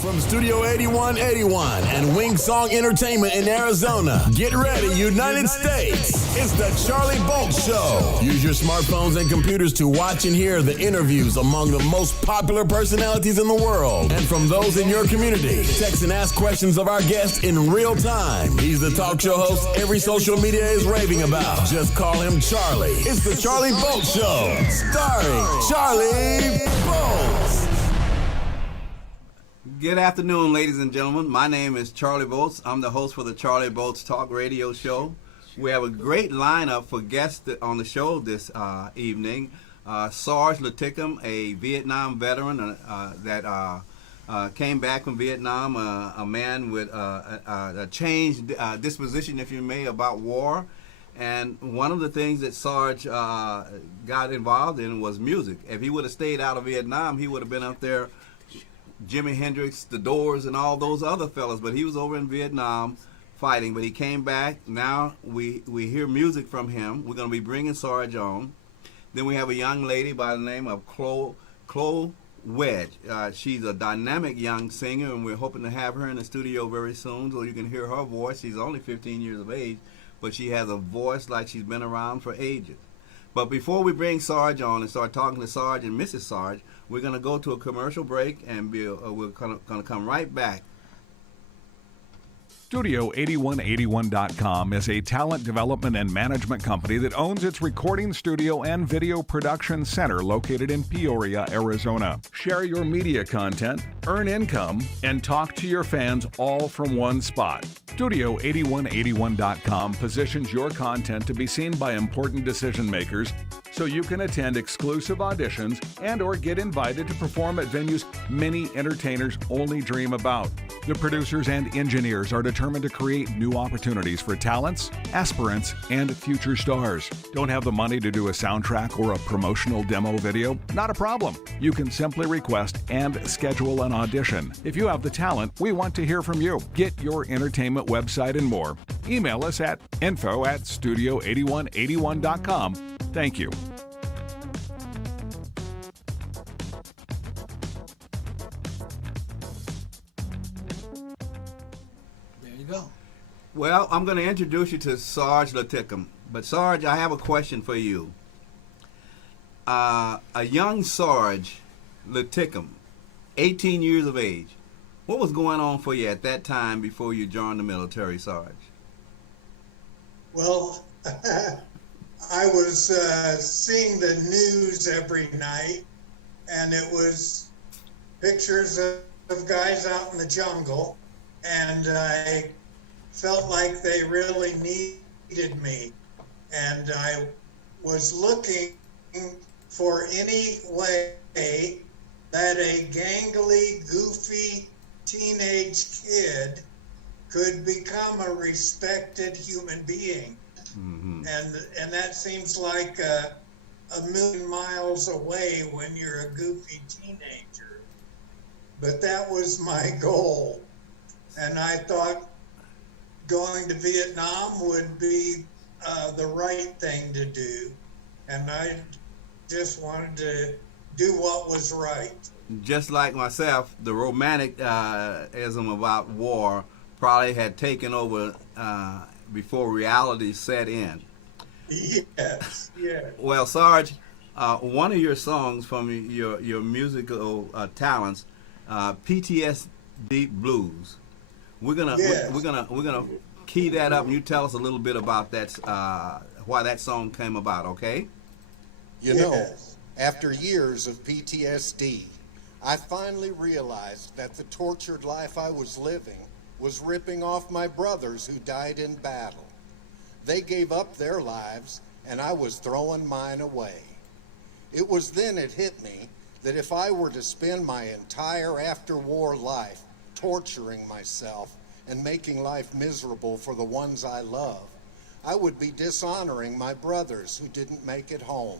From Studio 8181 and Wing Song Entertainment in Arizona, get ready, United States. It's the Charlie Bolt Show. Use your smartphones and computers to watch and hear the interviews among the most popular personalities in the world and from those in your community. Text and ask questions of our guests in real time. He's the talk show host every social media is raving about. Just call him Charlie. It's the Charlie Bolt Show, starring Charlie Bolt. Good afternoon, ladies and gentlemen. My name is Charlie Bolts. I'm the host for the Charlie Bolts Talk Radio Show. We have a great lineup for guests on the show this evening. Sarge Lintecum, a Vietnam veteran that came back from Vietnam, a man with a changed disposition, if you may, about war. And one of the things that Sarge got involved in was music. If he would have stayed out of Vietnam, he would have been up there Jimi Hendrix, The Doors, and all those other fellas, but he was over in Vietnam fighting. But he came back. Now we hear music from him. We're going to be bringing Sarge on. Then we have a young lady by the name of Chloe Wedge. She's a dynamic young singer, and we're hoping to have her in the studio very soon so you can hear her voice. She's only 15 years of age, but she has a voice like she's been around for ages. But before we bring Sarge on and start talking to Sarge and Mrs. Sarge, we're going to go to a commercial break, and we're going to come right back. Studio8181.com is a talent development and management company that owns its recording studio and video production center located in Peoria, Arizona. Share your media content, earn income, and talk to your fans all from one spot. Studio8181.com positions your content to be seen by important decision makers so you can attend exclusive auditions and or get invited to perform at venues many entertainers only dream about. The producers and engineers are determined to create new opportunities for talents, aspirants, and future stars. Don't have the money to do a soundtrack or a promotional demo video? Not a problem. You can simply request and schedule an audition. If you have the talent, we want to hear from you. Get your entertainment website and more. Email us at info@studio8181.com. Thank you. Well, I'm going to introduce you to Sarge Lintecum. But Sarge, I have a question for you. A young Sarge Lintecum, 18 years of age. What was going on for you at that time before you joined the military, Sarge? Well, I was seeing the news every night, and it was pictures of guys out in the jungle, and I felt like they really needed me, and I was looking for any way that a gangly, goofy teenage kid could become a respected human being. Mm-hmm. And that seems like a million miles away when you're a goofy teenager. But that was my goal, and I thought going to Vietnam would be the right thing to do, and I just wanted to do what was right. Just like myself, the romanticism about war probably had taken over before reality set in. Yes, yes. Well, Sarge, one of your songs from your musical talents, PTSD Blues. We're gonna key that up, and you tell us a little bit about that, why that song came about, okay? You know, after years of PTSD, I finally realized that the tortured life I was living was ripping off my brothers who died in battle. They gave up their lives, and I was throwing mine away. It was then it hit me that if I were to spend my entire after-war life torturing myself and making life miserable for the ones I love, I would be dishonoring my brothers who didn't make it home.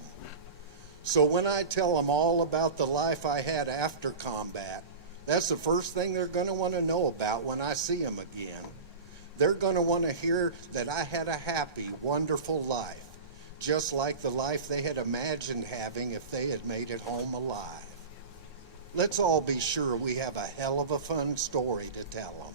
So when I tell them all about the life I had after combat, that's the first thing they're going to want to know about when I see them again. They're going to want to hear that I had a happy, wonderful life, just like the life they had imagined having if they had made it home alive. Let's all be sure we have a hell of a fun story to tell them.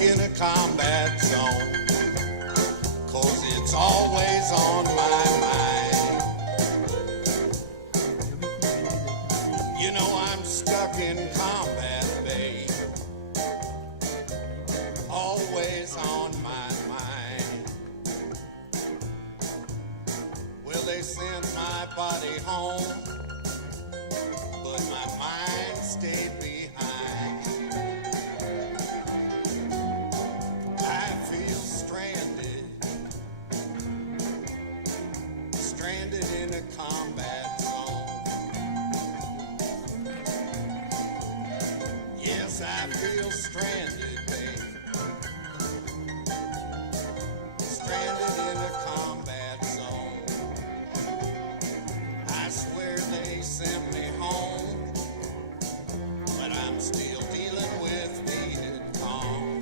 In a combat zone, 'cause it's always on my mind. You know I'm stuck in combat, babe, always on my mind. Well, they sent my body home, but my mind stayed behind. In a combat zone. Yes, I feel stranded, babe. Stranded in a combat zone. I swear they sent me home, but I'm still dealing with Vietcong.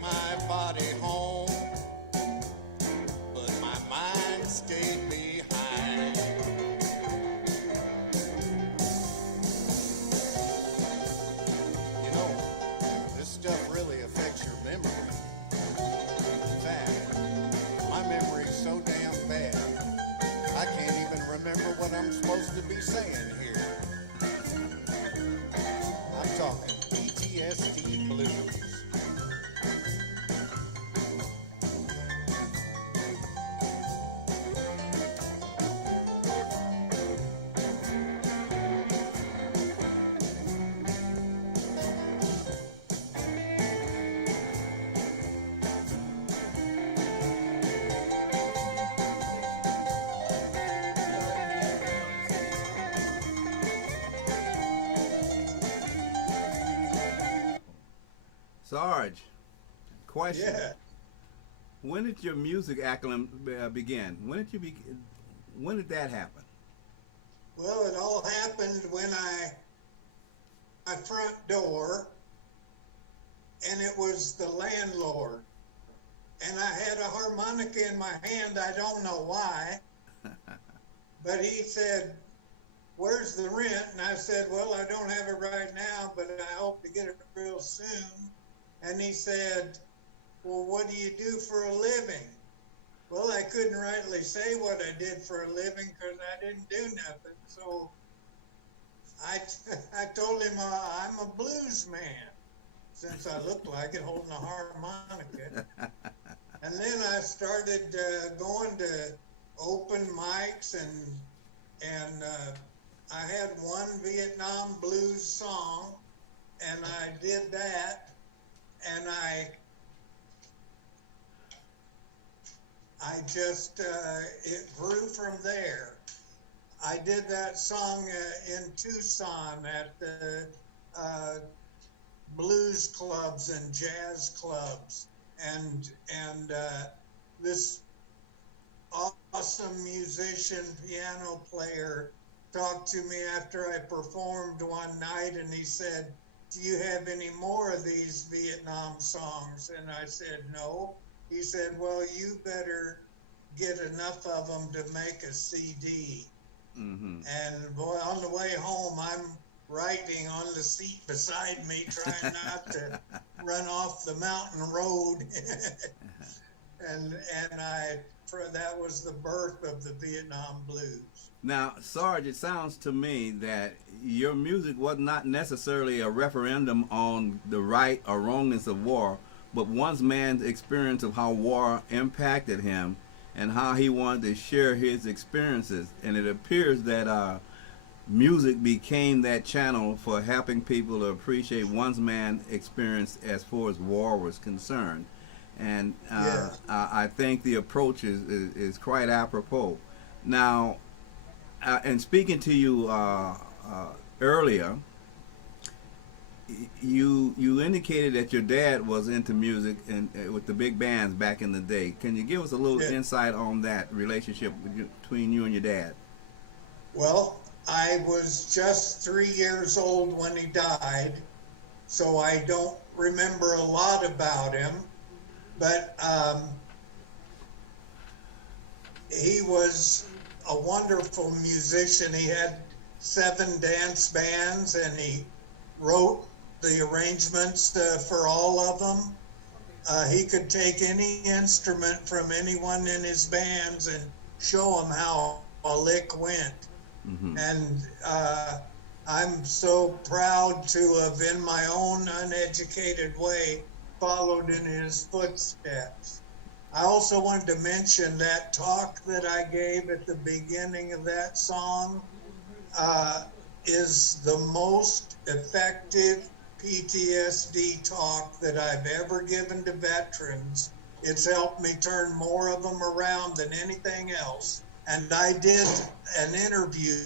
My body home, but my mind stayed behind. You know, this stuff really affects your memory. In fact, my memory's so damn bad, I can't even remember what I'm supposed to be saying here. I'm talking PTSD blues. Sarge, question. Yeah. When did your music accolade begin? When did that happen? Well, it all happened when my front door, and it was the landlord. And I had a harmonica in my hand, I don't know why. But he said, "Where's the rent?" And I said, "Well, I don't have it right now, but I hope to get it real soon." And he said, "Well, what do you do for a living?" Well, I couldn't rightly say what I did for a living because I didn't do nothing. So I told him I'm a blues man, since I looked like it holding a harmonica. And then I started going to open mics, and I had one Vietnam blues song, and I did that. And I just, it grew from there. I did that song in Tucson at the blues clubs and jazz clubs. And this awesome musician, piano player, talked to me after I performed one night, and he said, "Do you have any more of these Vietnam songs?" And I said, "No." He said, "Well, you better get enough of them to make a CD." And boy, on the way home, I'm writing on the seat beside me, trying not to run off the mountain road. and that was the birth of the Vietnam blues. Now, Sarge, it sounds to me that your music was not necessarily a referendum on the right or wrongness of war, but one man's experience of how war impacted him and how he wanted to share his experiences. And it appears that music became that channel for helping people to appreciate one's man experience as far as war was concerned. And Yes. I think the approach is quite apropos. Now, and speaking to you earlier, you indicated that your dad was into music and with the big bands back in the day. Can you give us a little Yeah. insight on that relationship between you and your dad? Well, I was just 3 years old when he died, so I don't remember a lot about him. But he was a wonderful musician. He had 7 dance bands, and he wrote the arrangements for all of them. He could take any instrument from anyone in his bands and show them how a lick went. And I'm so proud to have, in my own uneducated way, followed in his footsteps. I also wanted to mention that talk that I gave at the beginning of that song is the most effective PTSD talk that I've ever given to veterans. It's helped me turn more of them around than anything else. And I did an interview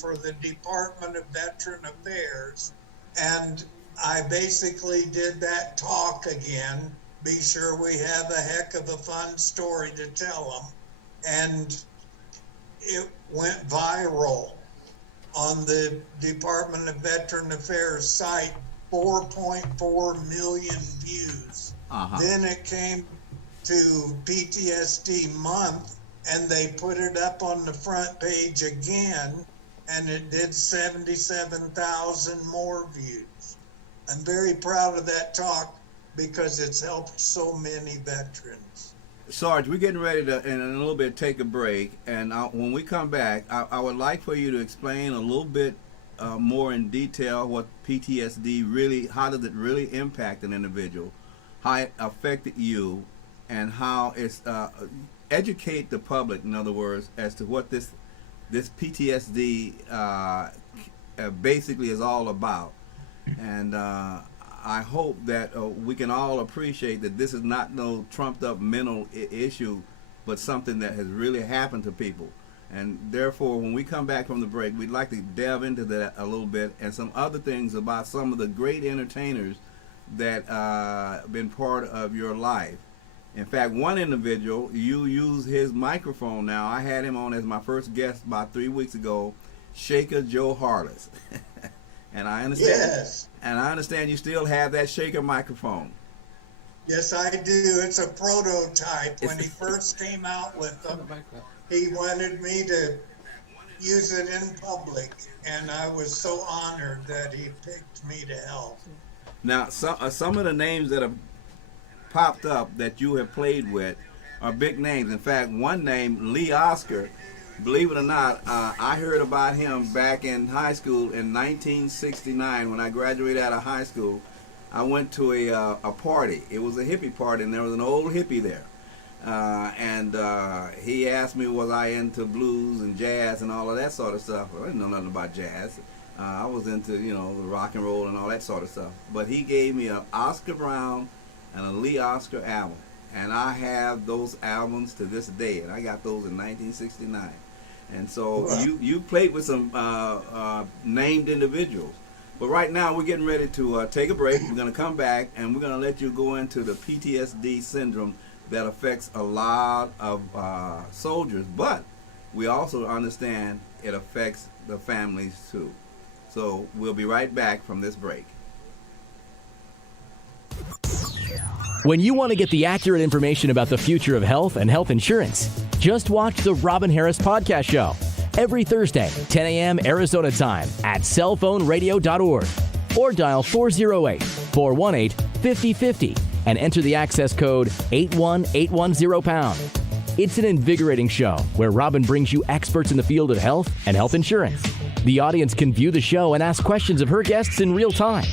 for the Department of Veteran Affairs, and I basically did that talk again. Be sure we have a heck of a fun story to tell them. And it went viral on the Department of Veteran Affairs site, 4.4 million views. Then it came to PTSD month, and they put it up on the front page again, and it did 77,000 more views. I'm very proud of that talk because it's helped so many veterans. Sarge, we're getting ready to, in a little bit, take a break. And when we come back, I would like for you to explain a little bit more in detail what PTSD really, how does it really impact an individual, how it affected you, and how it's, educate the public, in other words, as to what this PTSD basically is all about. And I hope that we can all appreciate that this is not no trumped up mental issue, but something that has really happened to people. And therefore, when we come back from the break, we'd like to delve into that a little bit and some other things about some of the great entertainers that been part of your life. In fact, one individual, you use his microphone now. I had him on as my first guest about 3 weeks ago, Shaker Joe Harless. And I understand. Yes. And I understand you still have that shaker microphone. Yes, I do. It's a prototype. When he first came out with them, he wanted me to use it in public, and I was so honored that he picked me to help. Now, some of the names that have popped up that you have played with are big names. In fact, one name, Lee Oscar, believe it or not, I heard about him back in high school in 1969 when I graduated out of high school. I went to a party. It was a hippie party, and there was an old hippie there. And he asked me, was I into blues and jazz and all of that sort of stuff. I didn't know nothing about jazz. I was into, rock and roll and all that sort of stuff. But he gave me an Oscar Brown and a Lee Oscar album. And I have those albums to this day, and I got those in 1969. And so Wow. you played with some named individuals. But right now we're getting ready to take a break. We're going to come back, and we're going to let you go into the PTSD syndrome that affects a lot of soldiers. But we also understand it affects the families too. So we'll be right back from this break. When you want to get the accurate information about the future of health and health insurance, just watch the Robin Harris Podcast Show every Thursday, 10 a.m. Arizona time at cellphoneradio.org or dial 408-418-5050 and enter the access code 81810#. It's an invigorating show where Robin brings you experts in the field of health and health insurance. The audience can view the show and ask questions of her guests in real time.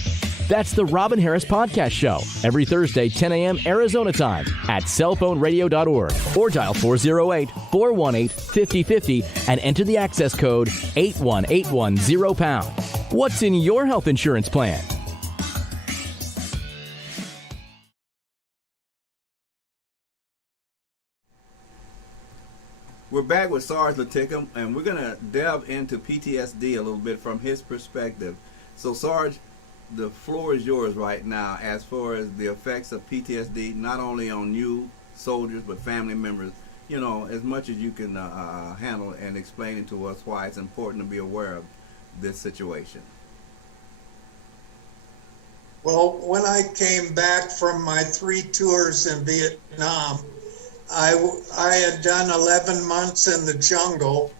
That's the Robin Harris Podcast Show every Thursday, 10 a.m. Arizona time at cellphoneradio.org or dial 408-418-5050 and enter the access code 81810#. What's in your health insurance plan? We're back with Sarge Lintecum, and we're going to delve into PTSD a little bit from his perspective. So, Sarge, the floor is yours right now as far as the effects of PTSD, not only on you, soldiers, but family members. You know, as much as you can handle and explaining to us why it's important to be aware of this situation. Well, when I came back from my 3 tours in Vietnam, I had done 11 months in the jungle,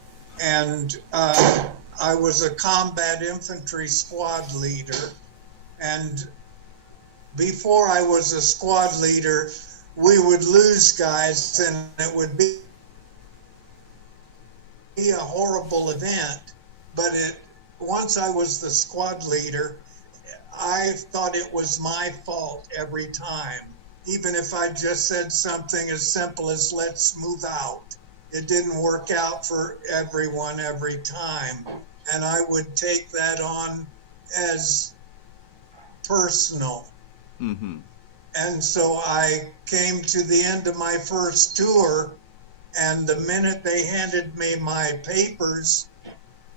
and I was a combat infantry squad leader. And before I was a squad leader, we would lose guys, and it would be a horrible event. But once I was the squad leader, I thought it was my fault every time. Even if I just said something as simple as let's move out, it didn't work out for everyone every time. And I would take that on as personal. Mm-hmm. And so I came to the end of my first tour, and the minute they handed me my papers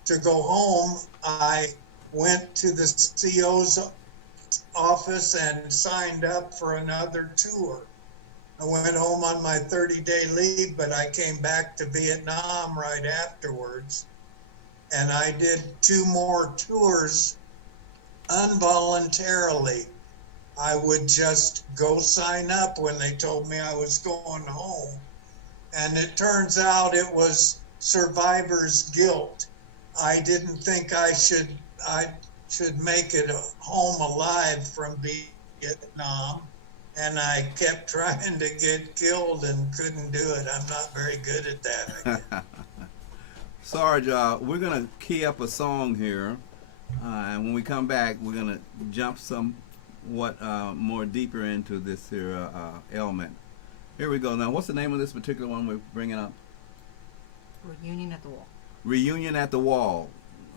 to go home, I went to the CO's office and signed up for another tour. I went home on my 30-day leave, but I came back to Vietnam right afterwards, and I did 2 more tours involuntarily. I would just go sign up when they told me I was going home, and it turns out it was survivor's guilt. I didn't think I should make it home alive from Vietnam, and I kept trying to get killed and couldn't do it. I'm not very good at that. Sarge, we're going to key up a song here, and when we come back, we're going to jump somewhat more deeper into this here element. Here we go. Now, what's the name of this particular one we're bringing up? Reunion at the Wall. Reunion at the Wall.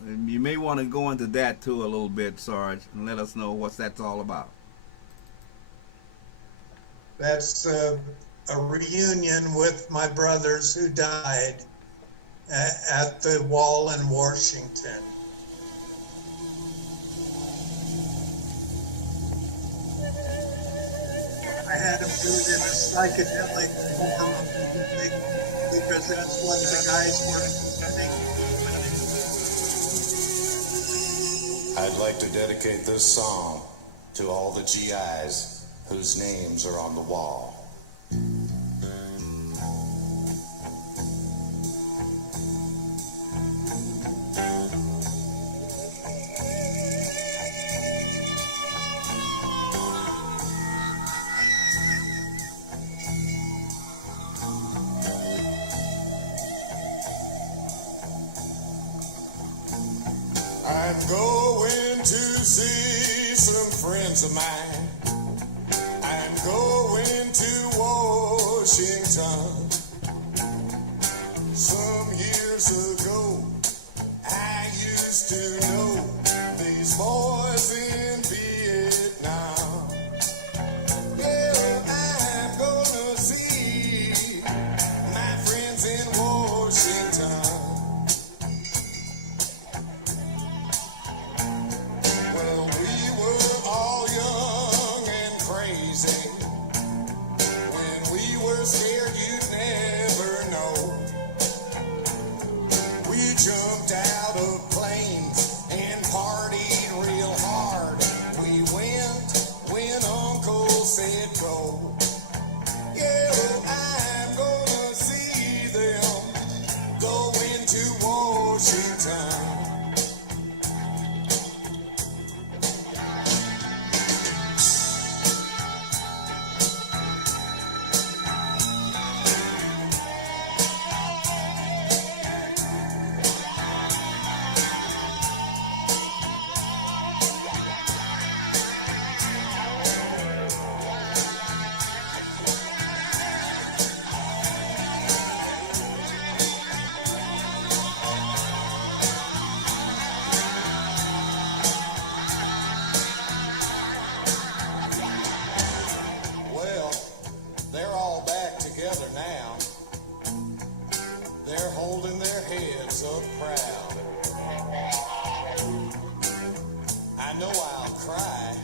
And you may want to go into that too a little bit, Sarge, and let us know what that's all about. That's a reunion with my brothers who died at the wall in Washington. I had them do it in a psychedelic form because that's what the guys were thinking. I'd like to dedicate this song to all the GIs whose names are on the wall. I'm going to see some friends of mine. I'm going to Washington. Some years ago, I used to know these boys in Vietnam. Well, I'm gonna see my friends in Washington. Well, we were all young and crazy. When we were scared, you'd never know. so proud. I know I'll cry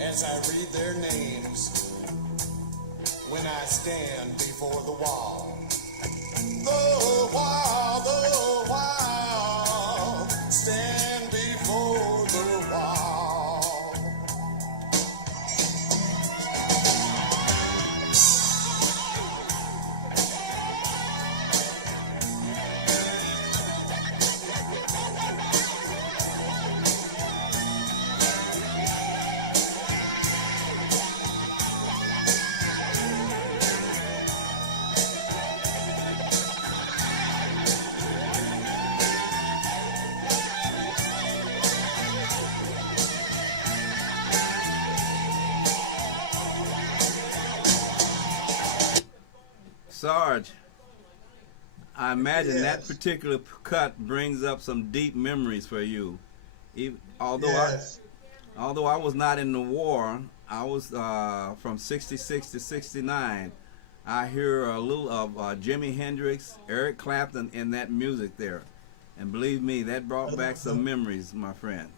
as I read their names when I stand before the wall. The wall, stand before the wall. Sarge, I imagine that Yes. particular cut brings up some deep memories for you. Although Yes. although I was not in the war, I was from '66 to '69. I hear a little of Jimi Hendrix, Eric Clapton in that music there, and believe me, that brought back some memories, my friend.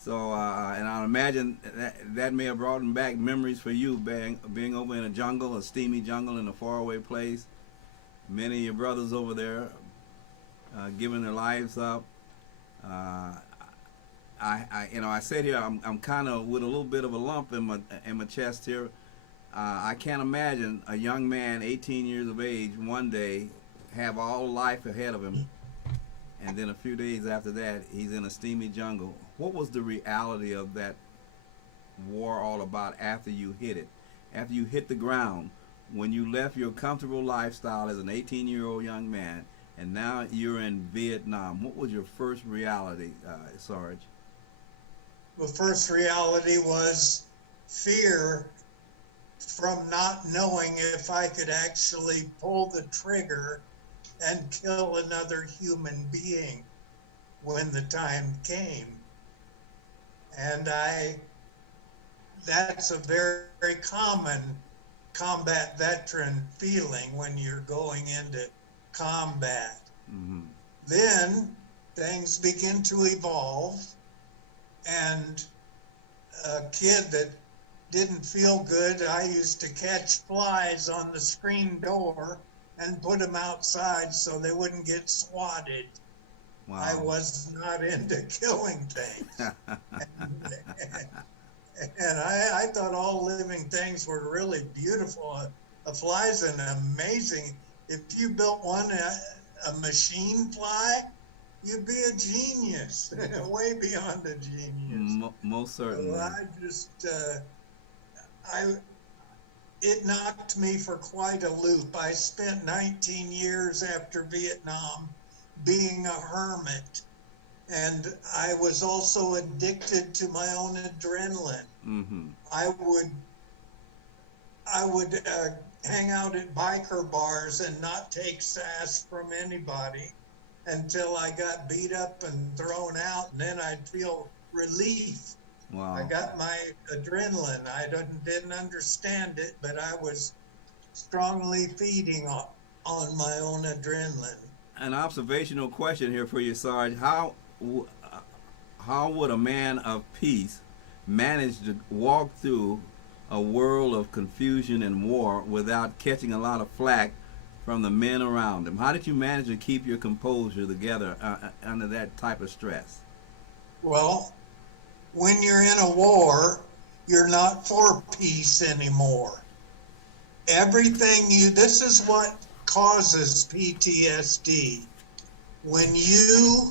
So, and I imagine that may have brought back memories for you, being over in a jungle, a steamy jungle in a faraway place. Many of your brothers over there giving their lives up. I said here, I'm kind of with a little bit of a lump in my chest here. I can't imagine a young man, 18 years of age, one day have all life ahead of him, and then a few days after that, he's in a steamy jungle. What was the reality of that war all about after you hit it? After you hit the ground, when you left your comfortable lifestyle as an 18-year-old young man, and now you're in Vietnam, what was your first reality, Sarge? The first reality was fear from not knowing if I could actually pull the trigger and kill another human being when the time came. And that's a very, very common combat veteran feeling when you're going into combat. Mm-hmm. Then things begin to evolve, and a kid that didn't feel good, I used to catch flies on the screen door and put them outside so they wouldn't get swatted. Wow. I was not into killing things. And I thought all living things were really beautiful. A fly's an amazing, if you built one, a machine fly, you'd be a genius, way beyond a genius. Most certainly. So I just, it knocked me for quite a loop. I spent 19 years after Vietnam being a hermit, and I was also addicted to my own adrenaline. Mm-hmm. I would hang out at biker bars and not take sass from anybody until I got beat up and thrown out, and then I'd feel relief. Wow. I got my adrenaline. I didn't understand it, but I was strongly feeding on my own adrenaline. An observational question here for you, Sarge. How would a man of peace manage to walk through a world of confusion and war without catching a lot of flack from the men around him? How did you manage to keep your composure together under that type of stress? Well, when you're in a war, you're not for peace anymore. This is what causes PTSD. When you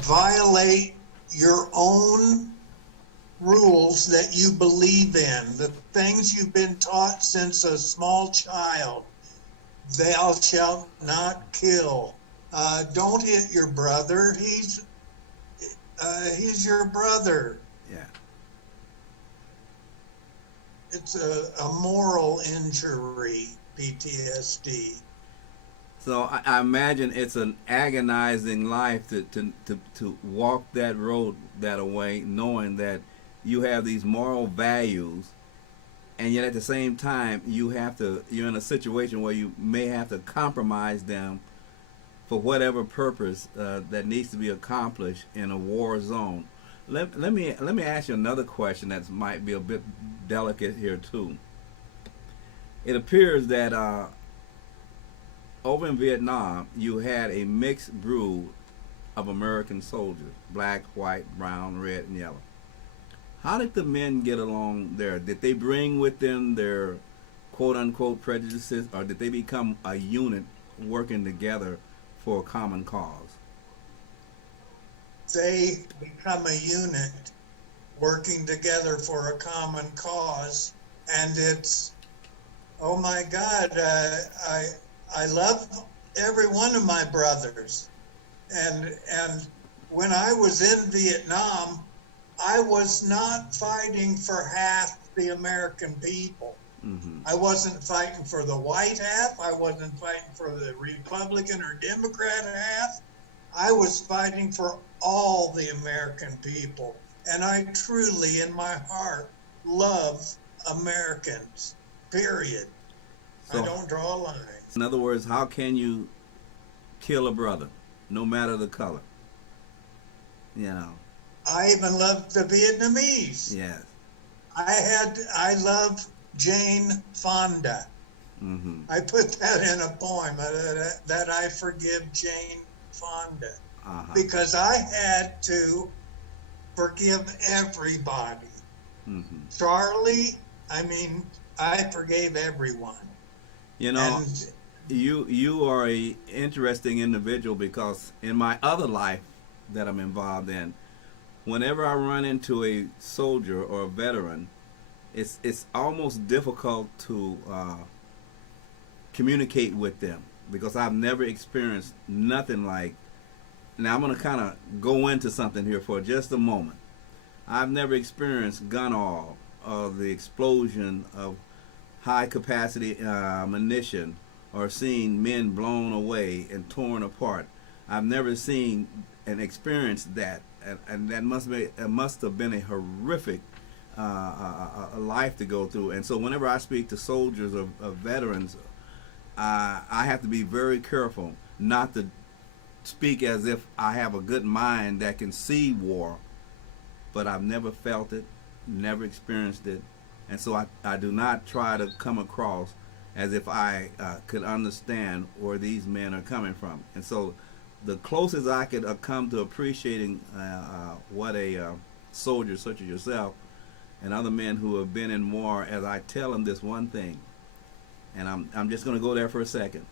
violate your own rules that you believe in, the things you've been taught since a small child, thou shalt not kill. Don't hit your brother. He's your brother. Yeah. It's a moral injury, PTSD. So I imagine it's an agonizing life to walk that road that way, knowing that you have these moral values, and yet at the same time you're in a situation where you may have to compromise them for whatever purpose that needs to be accomplished in a war zone. Let me ask you another question that might be a bit delicate here too. It appears that over in Vietnam, you had a mixed brew of American soldiers, black, white, brown, red, and yellow. How did the men get along there? Did they bring with them their quote-unquote prejudices, or did they become a unit working together for a common cause? They become a unit working together for a common cause, and it's, oh my God, I love every one of my brothers, and when I was in Vietnam, I was not fighting for half the American people. Mm-hmm. I wasn't fighting for the white half. I wasn't fighting for the Republican or Democrat half. I was fighting for all the American people. And I truly, in my heart, love Americans, period. So, I don't draw a line. in other words, how can you kill a brother, no matter the color? You know. I even love the Vietnamese. Yes. I love Jane Fonda. Mm-hmm. I put that in a poem, that I forgive Jane Fonda. Uh-huh. Because I had to forgive everybody. Mm-hmm. Charlie, I forgave everyone. You know, And you are a interesting individual, because in my other life that I'm involved in, whenever I run into a soldier or a veteran, it's almost difficult to communicate with them, because I've never experienced nothing like. Now I'm going to kind of go into something here for just a moment. I've never experienced gun oil or the explosion of high capacity ammunition, or seen men blown away and torn apart. I've never seen and experienced that, and that must have been a horrific a life to go through. And so whenever I speak to soldiers or veterans, I have to be very careful not to speak as if I have a good mind that can see war, but I've never felt it, never experienced it, and so I do not try to come across as if I could understand where these men are coming from. And so the closest I could come to appreciating what a soldier such as yourself and other men who have been in war, as I tell them this one thing, and I'm just going to go there for a second.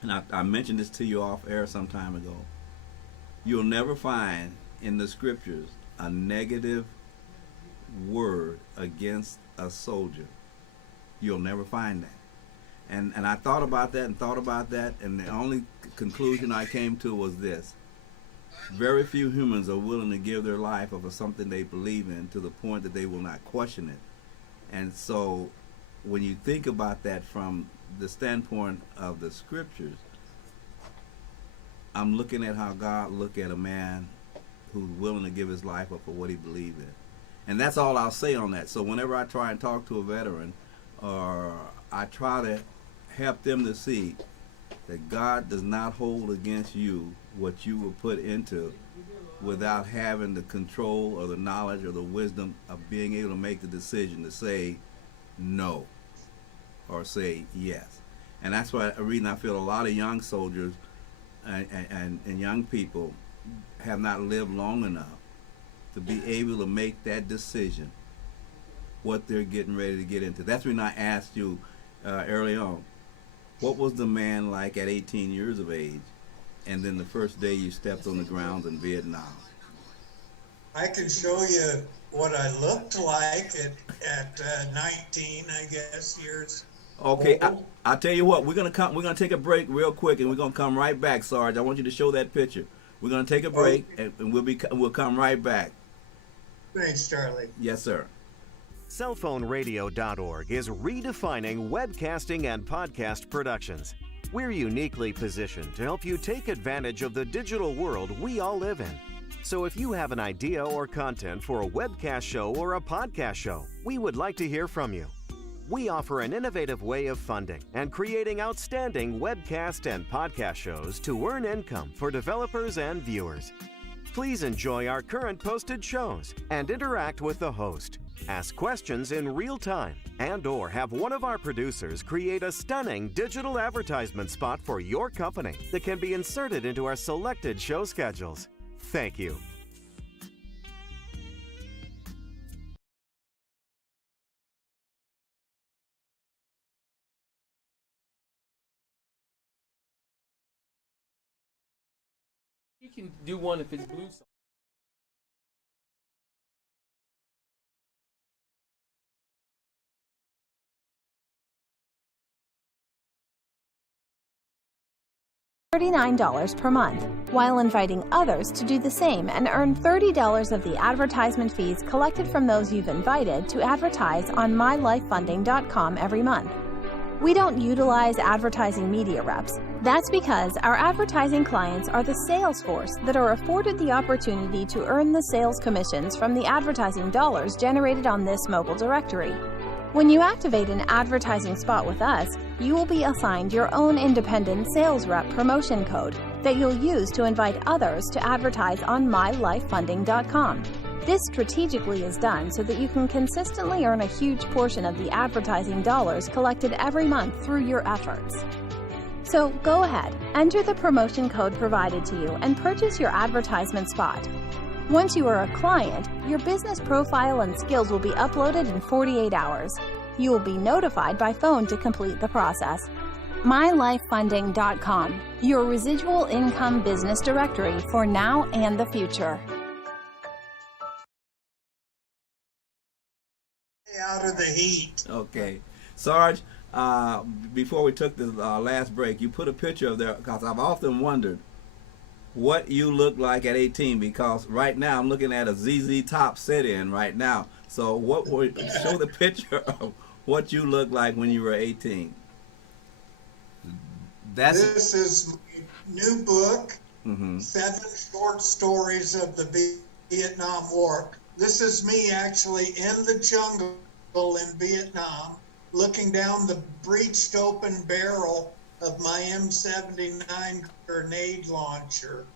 And I mentioned this to you off air some time ago. You'll never find in the scriptures a negative word against a soldier. You'll never find that. And I thought about that, and the only conclusion I came to was this. Very few humans are willing to give their life over something they believe in to the point that they will not question it. And so when you think about that from the standpoint of the scriptures, I'm looking at how God look at a man who's willing to give his life up for what he believes in. And that's all I'll say on that. So whenever I try and talk to a veteran, or I try to help them to see that God does not hold against you what you were put into without having the control or the knowledge or the wisdom of being able to make the decision to say no or say yes. And that's why the reason I feel a lot of young soldiers and young people have not lived long enough to be able to make that decision, what they're getting ready to get into. That's when I asked you early on, what was the man like at 18 years of age, and then the first day you stepped on the grounds in Vietnam? I can show you what I looked like at 19, I guess, years. Okay, I'll tell you what, we're gonna take a break real quick, and we're gonna come right back, Sarge. I want you to show that picture. We're gonna take a break, and we'll come right back. Thanks, Charlie. Yes, sir. Cellphoneradio.org is redefining webcasting and podcast productions. We're uniquely positioned to help you take advantage of the digital world we all live in. So if you have an idea or content for a webcast show or a podcast show, we would like to hear from you. we offer an innovative way of funding and creating outstanding webcast and podcast shows to earn income for developers and viewers. Please enjoy our current posted shows and interact with the host. Ask questions in real time and/or have one of our producers create a stunning digital advertisement spot for your company that can be inserted into our selected show schedules. Thank you. You can do one if it's blue. $39 per month, while inviting others to do the same and earn $30 of the advertisement fees collected from those you've invited to advertise on mylifefunding.com every month. We don't utilize advertising media reps. That's because our advertising clients are the sales force that are afforded the opportunity to earn the sales commissions from the advertising dollars generated on this mobile directory. When you activate an advertising spot with us, you will be assigned your own independent sales rep promotion code that you'll use to invite others to advertise on mylifefunding.com. This strategically is done so that you can consistently earn a huge portion of the advertising dollars collected every month through your efforts. So go ahead, enter the promotion code provided to you and purchase your advertisement spot. Once you are a client, your business profile and skills will be uploaded in 48 hours. You will be notified by phone to complete the process. MyLifeFunding.com, your residual income business directory for now and the future. Out of the heat. Okay. Sarge, before we took the last break, you put a picture of there, because I've often wondered what you look like at 18, because right now I'm looking at a ZZ Top sit-in right now. So show the picture of what you look like when you were 18. This is my new book, 7 Short Stories of the Vietnam War. This is me actually in the jungle in Vietnam, looking down the breached open barrel of my M79 grenade launcher.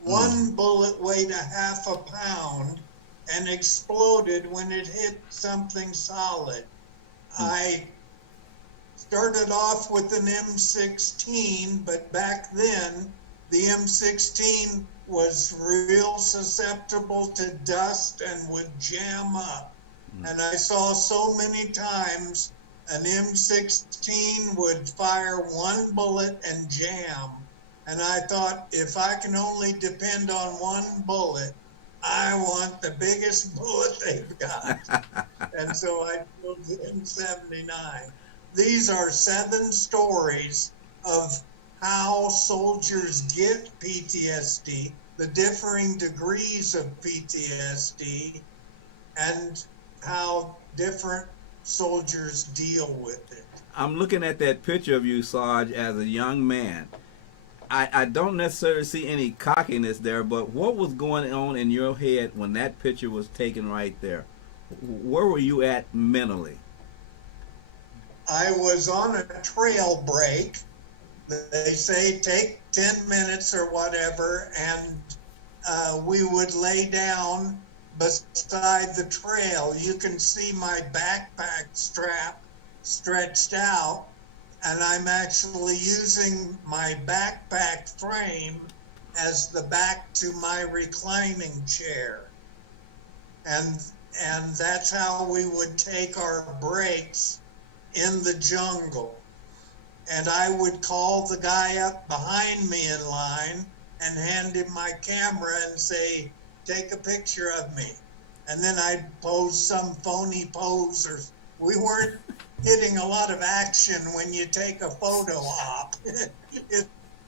One bullet weighed a half a pound and exploded when it hit something solid. I started off with an M16, but back then the M16 was real susceptible to dust and would jam up. And I saw so many times an M16 would fire one bullet and jam. And I thought, if I can only depend on one bullet, I want the biggest bullet they've got. And so I built the M79. These are 7 stories of how soldiers get PTSD, the differing degrees of PTSD, and how different soldiers deal with it. I'm looking at that picture of you, Sarge, as a young man. I don't necessarily see any cockiness there, but what was going on in your head when that picture was taken right there? Where were you at mentally? I was on a trail break. They say take 10 minutes or whatever, and we would lay down beside the trail. You can see my backpack strap stretched out, and I'm actually using my backpack frame as the back to my reclining chair. And that's how we would take our breaks in the jungle. And I would call the guy up behind me in line and hand him my camera and say, take a picture of me. And then I'd pose some phony pose, or we weren't hitting a lot of action when you take a photo op.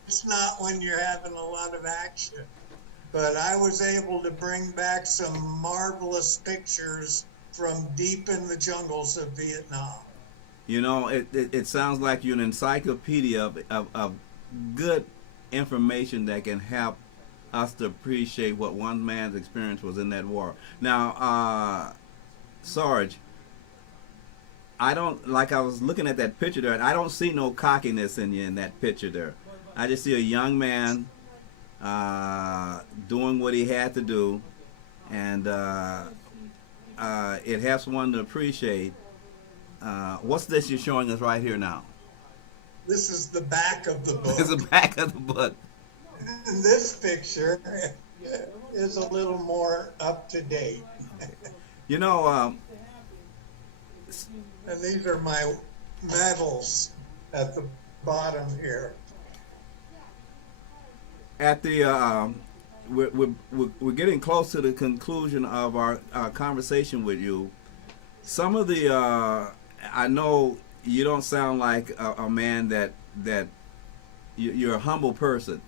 It's not when you're having a lot of action. But I was able to bring back some marvelous pictures from deep in the jungles of Vietnam. You know, it sounds like you're an encyclopedia of good information that can help us to appreciate what one man's experience was in that war. Now, Sarge, I don't, like I was looking at that picture there, and I don't see no cockiness in you in that picture there. I just see a young man doing what he had to do, and it helps one to appreciate. What's this you're showing us right here now? This is the back of the book. It's the back of the book. This picture is a little more up to date. You know, and these are my medals at the bottom here. At the we're getting close to the conclusion of our conversation with you. Some of the I know you don't sound like a man that you're a humble person,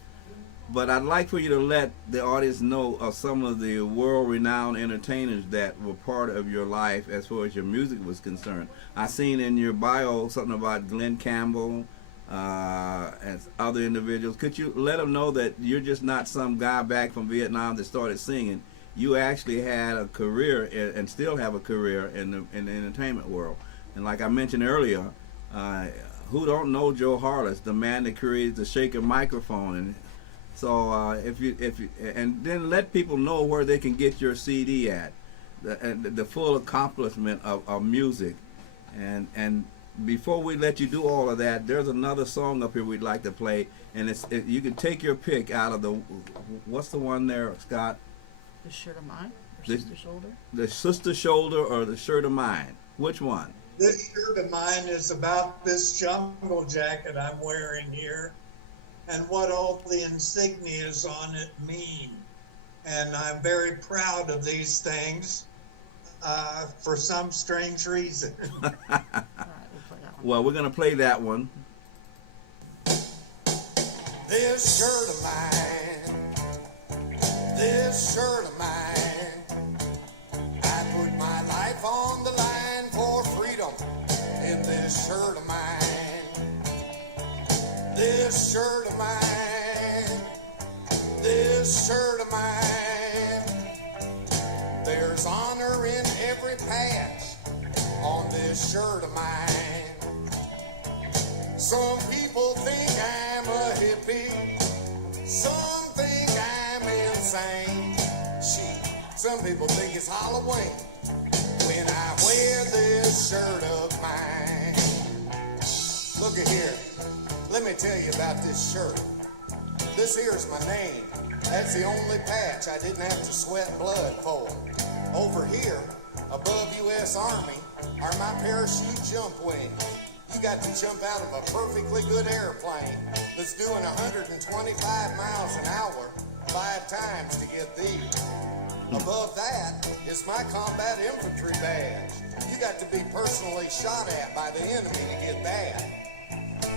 but I'd like for you to let the audience know of some of the world-renowned entertainers that were part of your life as far as your music was concerned. I seen in your bio something about Glenn Campbell and other individuals. Could you let them know that you're just not some guy back from Vietnam that started singing? You actually had a career and still have a career in the entertainment world. And like I mentioned earlier, who don't know Joe Harless, the man that created the shaker microphone? And so if you and then let people know where they can get your CD at, the full accomplishment of music. And before we let you do all of that, there's another song up here we'd like to play, and you can take your pick out of the, what's the one there, Scott? The Shirt of Mine? Or Sister Shoulder? The Sister Shoulder or The Shirt of Mine? Which one? This shirt of mine is about this jungle jacket I'm wearing here and what all the insignias on it mean. And I'm very proud of these things for some strange reason. All right, we'll play that one. Well, we're going to play that one. This shirt of mine, this shirt of mine, I put my life on the line for freedom in this shirt of mine. This shirt of mine, this shirt of mine, there's honor in every patch on this shirt of mine. Some people think I'm a hippie, some think I'm insane. Some people think it's Halloween when I wear this shirt of mine. Look at here, let me tell you about this shirt. This here's my name. That's the only patch I didn't have to sweat blood for. Over here, above U.S. Army, are my parachute jump wings. You got to jump out of a perfectly good airplane that's doing 125 miles an hour 5 times to get these. Above that is my combat infantry badge. You got to be personally shot at by the enemy to get that.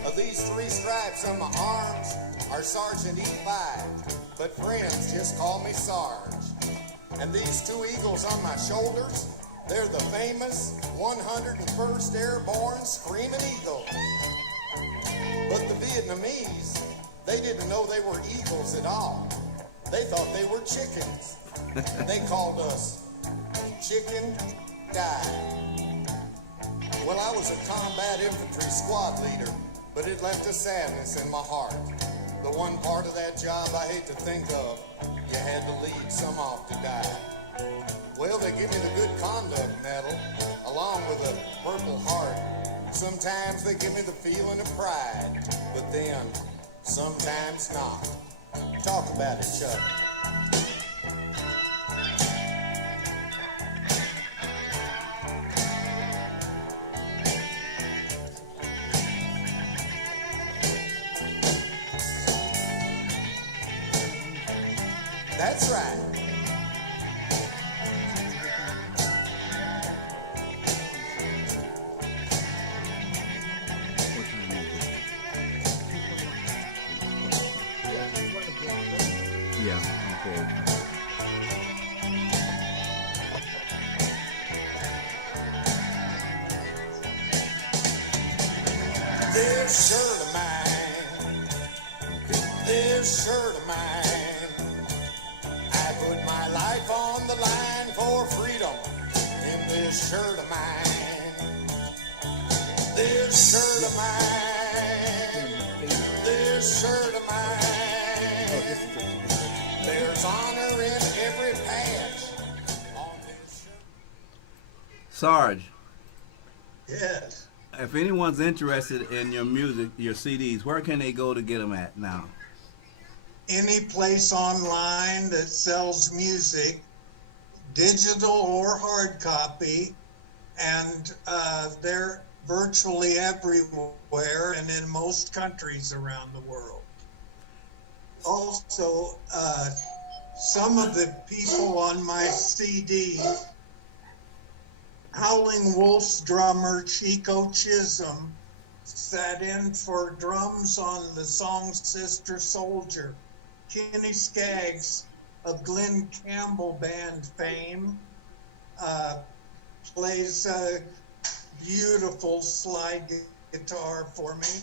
Of these 3 stripes on my arms are Sergeant E5, but friends just call me Sarge. And these 2 eagles on my shoulders, they're the famous 101st Airborne Screaming Eagles. But the Vietnamese, they didn't know they were eagles at all. They thought they were chickens. They called us Chicken Die. Well, I was a combat infantry squad leader, but it left a sadness in my heart. The one part of that job I hate to think of, you had to lead some off to die. Well, they give me the Good Conduct Medal, along with a Purple Heart. Sometimes they give me the feeling of pride, but then, sometimes not. Talk about it, Chuck. That's right. Yeah, okay. This shirt of mine, this shirt of mine, I put my life on the line for freedom in this shirt of mine. There's honor in every patch. Sarge, Yes. if anyone's interested in your music, your CDs, where can they go to get them at now? Any place online that sells music, digital or hard copy, and they're virtually everywhere and in most countries around the world. Also, some of the people on my CD, Howling Wolf's drummer Chico Chisholm sat in for drums on the song Sister Soldier. Kenny Skaggs of Glenn Campbell Band fame plays a beautiful slide guitar for me.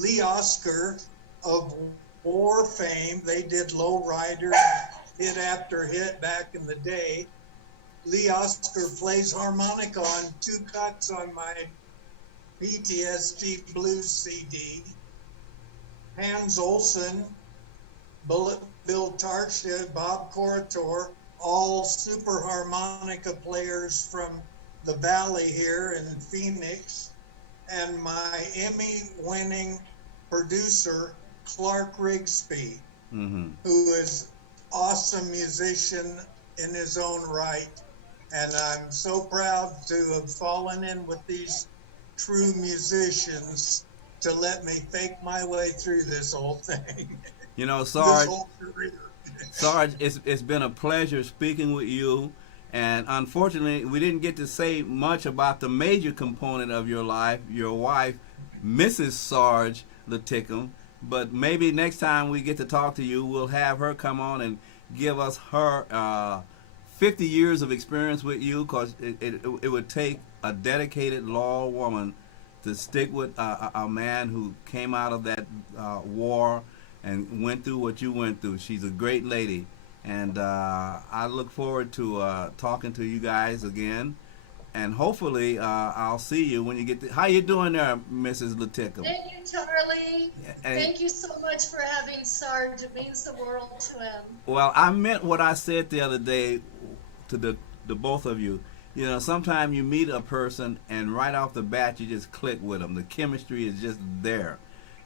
Lee Oscar of War fame, they did Lowrider, hit after hit back in the day. Lee Oscar plays harmonica on 2 cuts on my PTSD Blues CD. Hans Olsen, Bullet Bill Tarshid, Bob Corritor, all super harmonica players from the Valley here in Phoenix. And my Emmy-winning producer, Clark Rigsby, who is awesome musician in his own right. And I'm so proud to have fallen in with these true musicians to let me fake my way through this whole thing. You know, Sarge, it's been a pleasure speaking with you. And unfortunately, we didn't get to say much about the major component of your life, your wife, Mrs. Sarge Lintecum. But maybe next time we get to talk to you, we'll have her come on and give us her 50 years of experience with you, because it would take a dedicated, loyal woman to stick with a man who came out of that war and went through what you went through. She's a great lady. And I look forward to talking to you guys again. And hopefully I'll see you when you get how you doing there, Mrs. Lintecum? Thank you, Charlie. Thank you so much for having Sarge. It means the world to him. Well, I meant what I said the other day to the both of you. You know, sometimes you meet a person and right off the bat you just click with them. The chemistry is just there.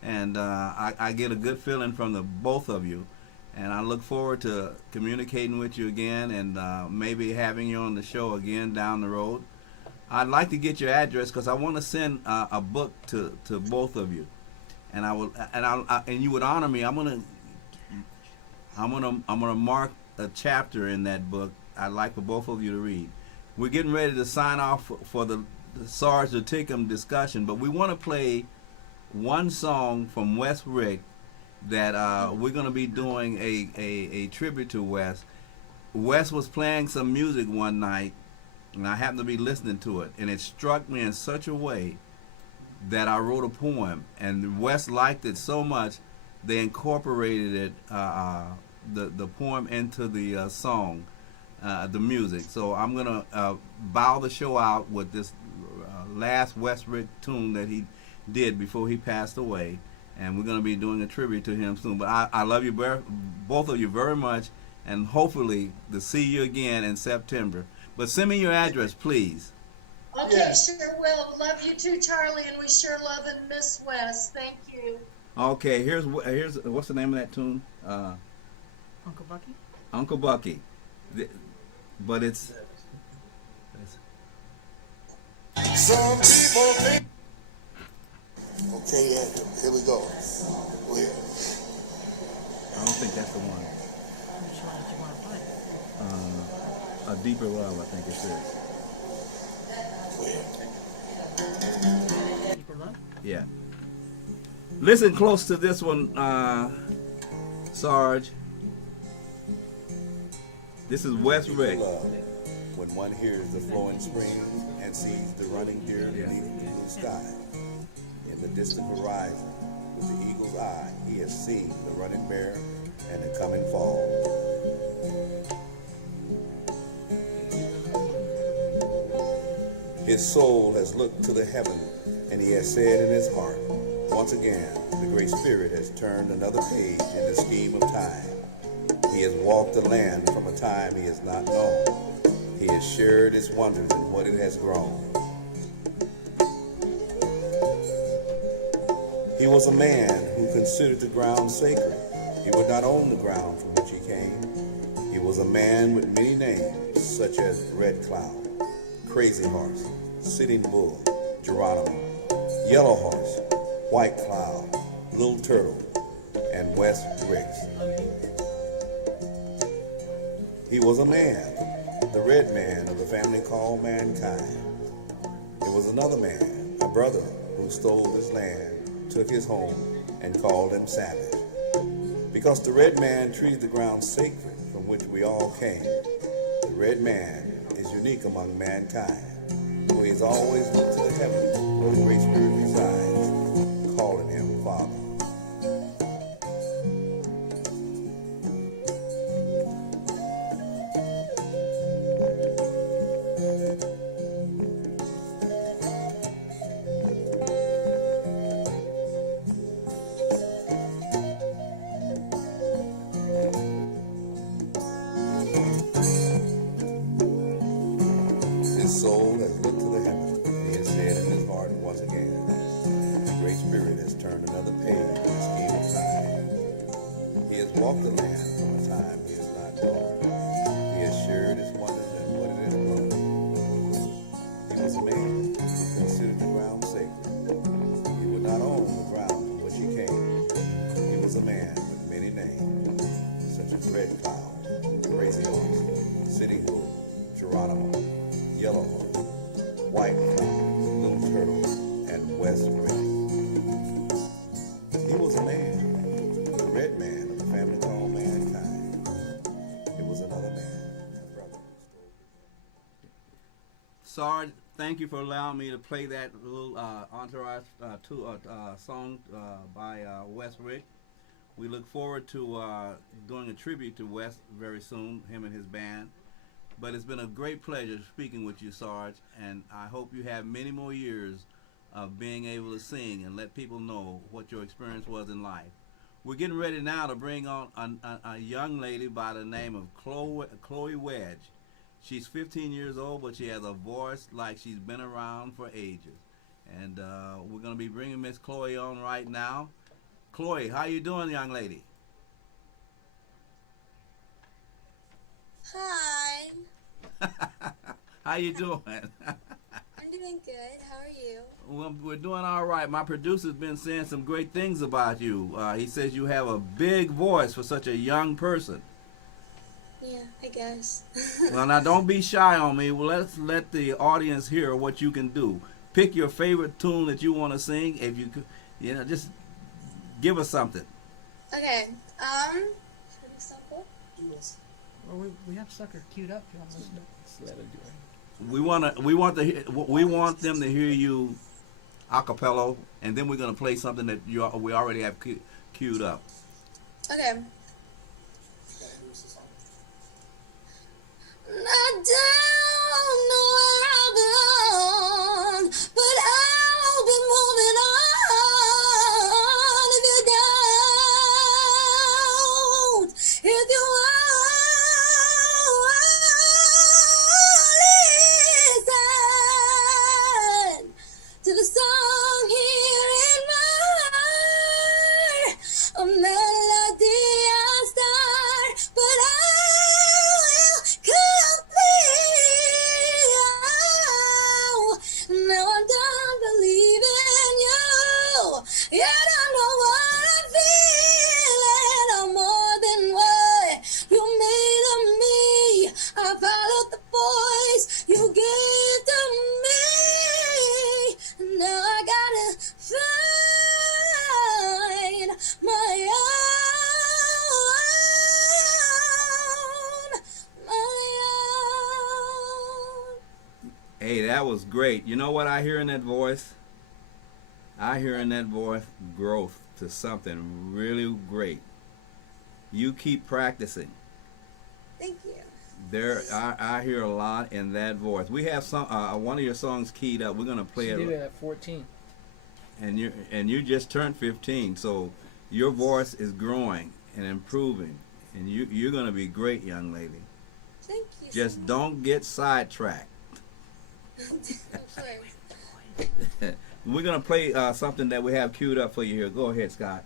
And I get a good feeling from the both of you. And I look forward to communicating with you again and maybe having you on the show again down the road. I'd like to get your address because I want to send a book to both of you, and I will and you would honor me. I'm gonna mark a chapter in that book. I'd like for both of you to read. We're getting ready to sign off for the Sarge Lintecum discussion, but we want to play one song from Wes Rick that we're going to be doing a tribute to Wes. Wes was playing some music one night, and I happened to be listening to it, and it struck me in such a way that I wrote a poem, and Wes liked it so much they incorporated it, the poem into the song, the music. So I'm going to bow the show out with this last Wes Rick tune that he did before he passed away. And we're going to be doing a tribute to him soon. But I love you, both of you, very much, and hopefully to see you again in September. But send me your address, please. Okay, yes. Sure will. Love you too, Charlie, and we sure love and miss Wes. Thank you. Okay, here's what's the name of that tune? Uncle Bucky? Uncle Bucky. But it's... Some people think... Okay, Andrew, here we go. Where? I don't think that's the one. Which one did you want to play? A Deeper Love, I think it says. Where? Deeper Love? Yeah. Listen close to this one, Sarge. This is Wes Rick. When one hears the flowing spring and sees the running deer beneath the blue sky. In the distant horizon, with the eagle's eye, he has seen the running bear and the coming fall. His soul has looked to the heaven, and he has said in his heart, once again, the Great Spirit has turned another page in the scheme of time. He has walked the land from a time he has not known. He has shared its wonders and what it has grown. He was a man who considered the ground sacred. He would not own the ground from which he came. He was a man with many names, such as Red Cloud, Crazy Horse, Sitting Bull, Geronimo, Yellow Horse, White Cloud, Little Turtle, and West Ricks. He was a man, the red man of the family called mankind. It was another man, a brother, who stole his land, took his home, and called him savage. Because the red man treated the ground sacred from which we all came. The red man is unique among mankind, for he's always looked to the heavens where the Great Spirit resides, calling him Father. His soul has looked to the heavens, and he has said in his heart once again, the Great Spirit has turned another page in the scheme of time. He has walked the land from a time he has not known. He has shared his wonders and what it has grown. He was a man who considered the ground sacred. He would not own the ground from which he came. He was a man with many names, such as Red Cloud, Crazy Horse, Sitting Bull, Geronimo, Yellow Horse, White Cloud, Little Turtle, and West Rick. He was a man, the red man of the family called mankind. It was another man, a brother. Sarge, thank you for allowing me to play that little entourage song by Wes Rick. We look forward to doing a tribute to Wes very soon, him and his band. But it's been a great pleasure speaking with you, Sarge, and I hope you have many more years of being able to sing and let people know what your experience was in life. We're getting ready now to bring on a young lady by the name of Chloe Wedge. She's 15 years old, but she has a voice like she's been around for ages. And we're going to be bringing Miss Chloe on right now. Chloe, how you doing, young lady? Hi. How you doing? I'm doing good. How are you? Well, we're doing all right. My producer's been saying some great things about you. He says you have a big voice for such a young person. Yeah, I guess. Well, now don't be shy on me. Well, let's let the audience hear what you can do. Pick your favorite tune that you want to sing. If you could, just give us something. Okay. Should I do something? Well, we have Sucker queued up. You want to listen to it? Let her do it. We want them to hear you a cappella, and then we're gonna play something that we already have queued up. Okay. I don't know where I belong, but I'll be moving on. If you don't, if you won't listen to the song here in my heart, a melody I'll start, but I will complete. Now I'm done believing you. You don't know what I'm feeling. I'm more than what you made of me. I followed the voice you gave to me. Now I gotta find my own. Hey, that was great. You know what I hear in that voice? I hear in that voice growth to something really great. You keep practicing. Thank you. I hear a lot in that voice. We have some one of your songs keyed up. We're gonna play She it. did it at 14. And you just turned 15, so your voice is growing and improving, And you're going to be great, young lady. Thank you. Just don't get sidetracked. We're going to play something that we have queued up for you here. Go ahead, Scott.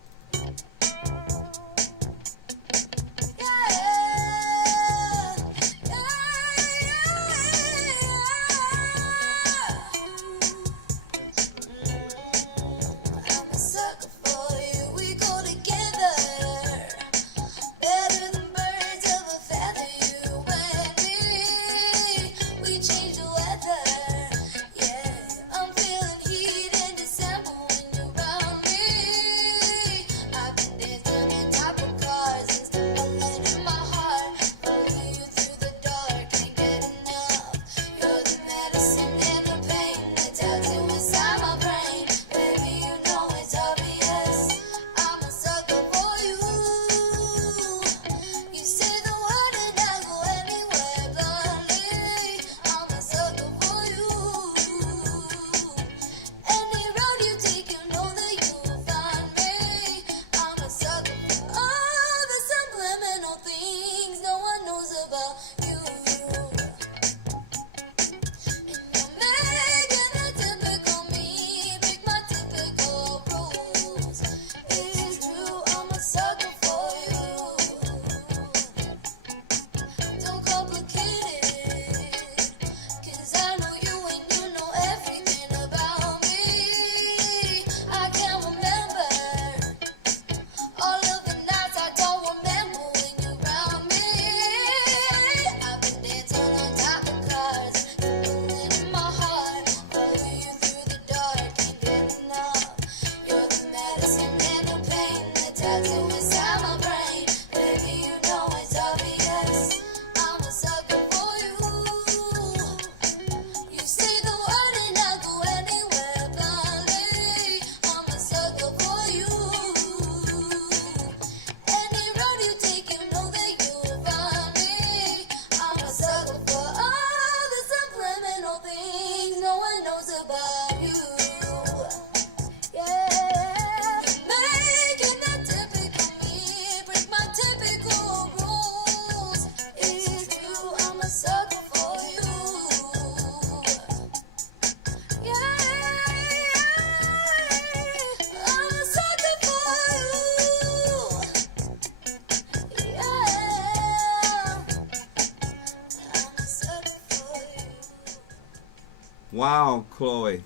Wow, Chloe.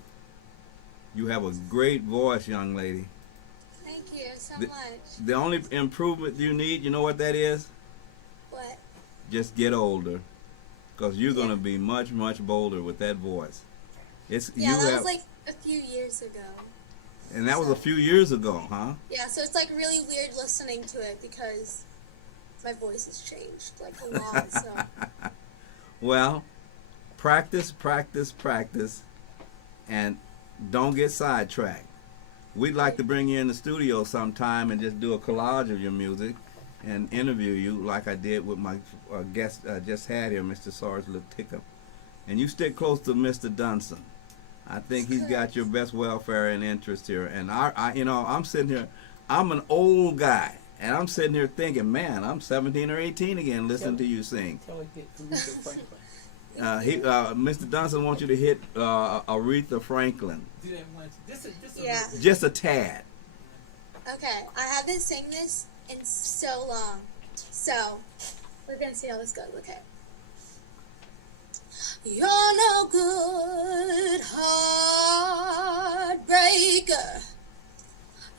You have a great voice, young lady. Thank you so much. The only improvement you need, you know what that is? What? Just get older. Because you're going to be much, much bolder with that voice. That was like a few years ago. And that was a few years ago, huh? Yeah, so it's like really weird listening to it because my voice has changed like a lot. So. Well, practice, practice, practice, and don't get sidetracked. We'd like to bring you in the studio sometime and just do a collage of your music and interview you like I did with my guest just had here, Mr. Sarge Lintecum. And you stick close to Mr. Dunson. I think he's got your best welfare and interest here. And I'm sitting here, I'm an old guy, and I'm sitting here thinking, man, I'm 17 or 18 again listening to you sing. Mr. Dunson wants you to hit Aretha Franklin. Just a tad. Okay, I haven't sang this in so long, so we're gonna see how this goes. Okay. You're no good heartbreaker.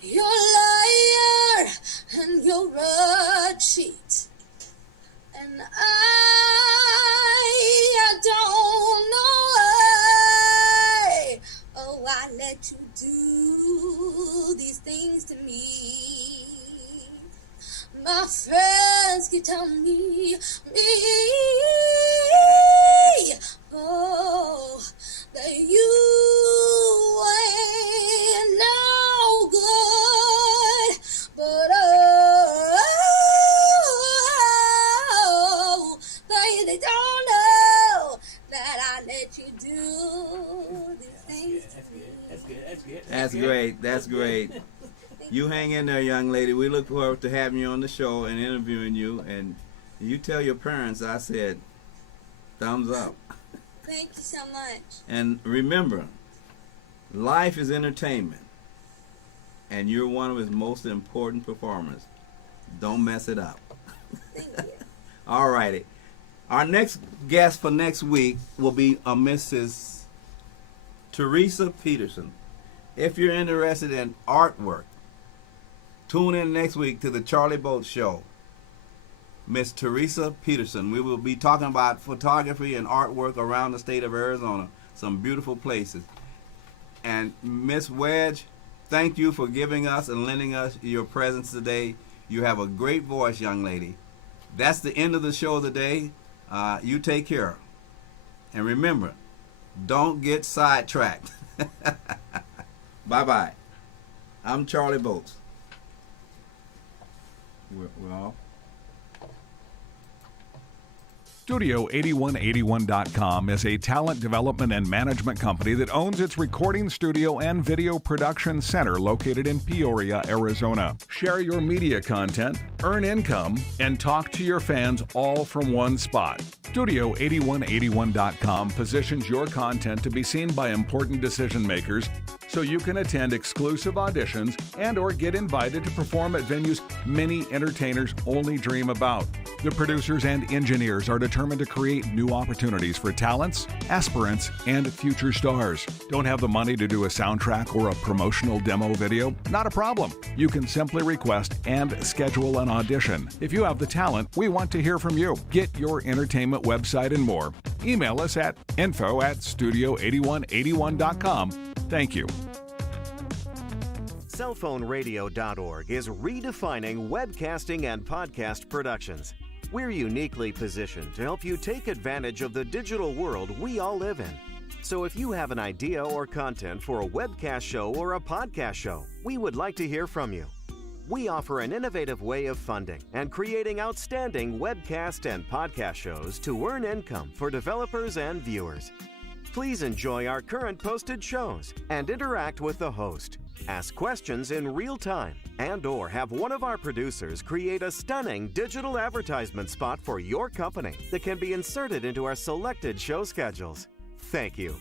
You're a liar and you're a cheat. And I don't know why. Oh, I let you do these things to me. My friends keep telling me, oh, that you ain't no good, but they don't know that I let you do these things to me. That's great. That's great. Thank You hang in there, young lady. We look forward to having you on the show and interviewing you. And you tell your parents I said thumbs up. Thank you so much. And remember, life is entertainment. And you're one of its most important performers. Don't mess it up. Thank you. All righty. Our next guest for next week will be Mrs. Teresa Peterson. If you're interested in artwork, tune in next week to the Charlie Bolt Show. Miss Teresa Peterson. We will be talking about photography and artwork around the state of Arizona. Some beautiful places. And Miss Wedge, thank you for giving us and lending us your presence today. You have a great voice, young lady. That's the end of the show today. You take care. And remember, don't get sidetracked. Bye-bye. I'm Charlie Bolts. We're off. Studio8181.com is a talent development and management company that owns its recording studio and video production center located in Peoria, Arizona. Share your media content, earn income, and talk to your fans all from one spot. Studio8181.com positions your content to be seen by important decision makers so you can attend exclusive auditions and or get invited to perform at venues many entertainers only dream about. The producers and engineers are determined to create new opportunities for talents, aspirants, and future stars. Don't have the money to do a soundtrack or a promotional demo video? Not a problem. You can simply request and schedule an audition. If you have the talent, we want to hear from you. Get your entertainment website and more. Email us at info@studio8181.com. Thank you. Cellphoneradio.org is redefining webcasting and podcast productions. We're uniquely positioned to help you take advantage of the digital world we all live in. So if you have an idea or content for a webcast show or a podcast show, we would like to hear from you. We offer an innovative way of funding and creating outstanding webcast and podcast shows to earn income for developers and viewers. Please enjoy our current posted shows and interact with the host. Ask questions in real time and or have one of our producers create a stunning digital advertisement spot for your company that can be inserted into our selected show schedules. Thank you.